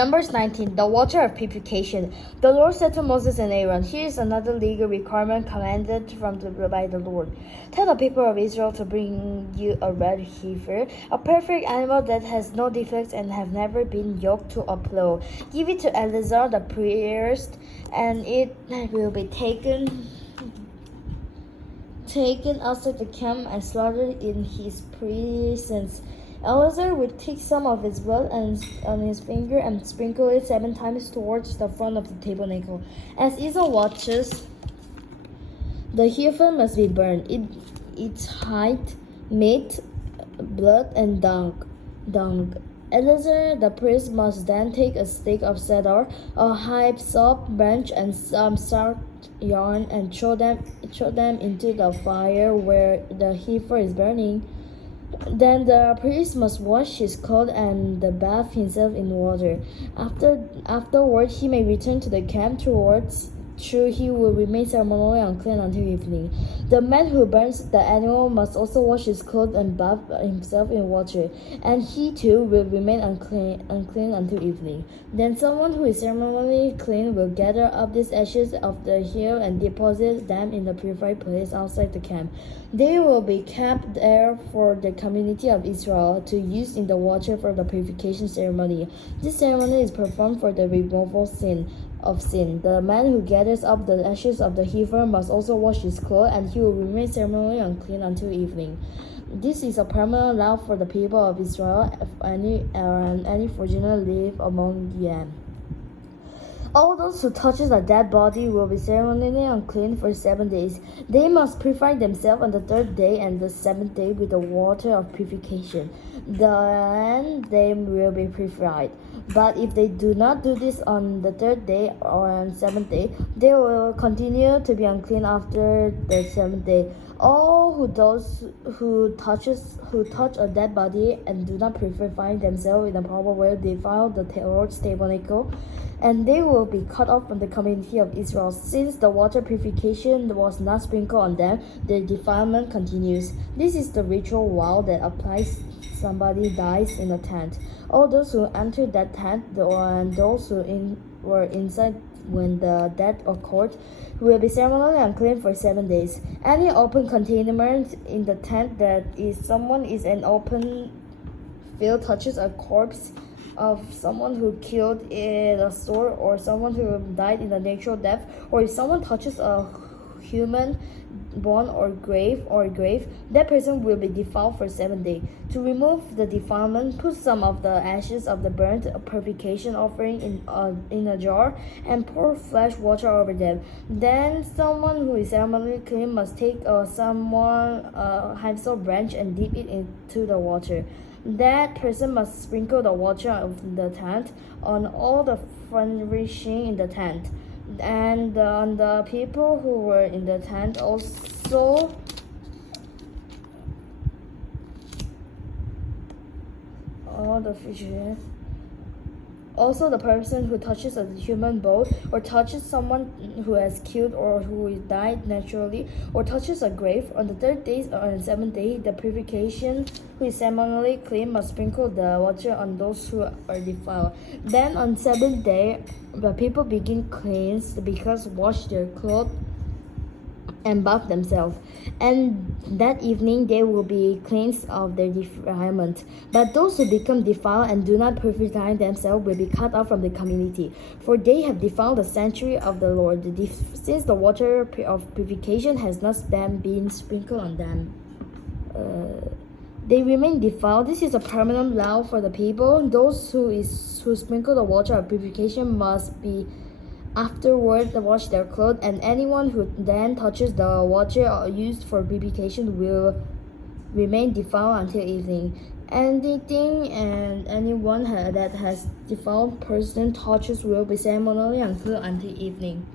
Numbers 19, the water of purification. The Lord said to Moses and Aaron, here is another legal requirement commanded by the Lord. Tell the people of Israel to bring you a red heifer, a perfect animal that has no defects and have never been yoked to a plow. Give it to Eleazar the priest, and it will be taken outside the camp and slaughtered in his presence. Eleazar would take some of its blood on his finger and sprinkle it 7 times towards the front of the tabernacle. As Israel watches, the heifer must be burned. Its height, meat, blood, and dung. Eleazar the priest must then take a stick of cedar, a hyssop branch, and some soft yarn and throw them into the fire where the heifer is burning. Then the priest must wash his clothes and bathe himself in water. Afterward, he may return to the camp. True, he will remain ceremonially unclean until evening. The man who burns the animal must also wash his clothes and bathe himself in water, and he too will remain unclean until evening. Then someone who is ceremonially clean will gather up these ashes of the hill and deposit them in the purified place outside the camp. They will be kept there for the community of Israel to use in the water for the purification ceremony. This ceremony is performed for the removal of sin. The man who gathers up the ashes of the heifer must also wash his clothes, and he will remain ceremonially unclean until evening. This is a permanent law for the people of Israel, if any foreigner live among them. All those who touches a dead body will be ceremonially unclean for 7 days. They must purify themselves on the 3rd day and the 7th day with the water of purification. Then they will be purified. But if they do not do this on the 3rd day or on 7th day, they will continue to be unclean after the 7th day. All who touch a dead body and do not purify themselves in a proper way defile the Lord's tabernacle, and they will be cut off from the community of Israel. Since the water purification was not sprinkled on them, the defilement continues. This is the ritual vow that applies somebody dies in a tent. All those who entered that tent and those who were inside when the death occurred will be ceremonially unclean for 7 days. Any open container in the tent that someone is an open field touches a corpse of someone who killed in a sword, or someone who died in a natural death, or if someone touches a human bone or grave, that person will be defiled for 7 days. To remove the defilement, put some of the ashes of the burnt purification offering in a jar and pour fresh water over them. Then someone who is ceremonially clean must take a hyssop branch and dip it into the water. That person must sprinkle the water of the tent on all the furnishing in the tent, and on the people who were in the tent. Also, all the fishes. Also, the person who touches a human bone, or touches someone who has killed or who died naturally, or touches a grave on the 3rd day or on the 7th day, the purification who is ceremonially clean must sprinkle the water on those who are defiled. Then on 7th day, the people begin cleansed because wash their clothes and bathe themselves, and that evening they will be cleansed of their defilement. But those who become defiled and do not purify themselves will be cut off from the community, for they have defiled the sanctuary of the Lord, since the water of purification has not then been sprinkled on them. They remain defiled. This is a permanent law for the people. Those who sprinkle the water of purification must be afterward wash their clothes, and anyone who then touches the water used for purification will remain defiled until evening. Anyone that has defiled person touches will be ceremonially unclean until evening.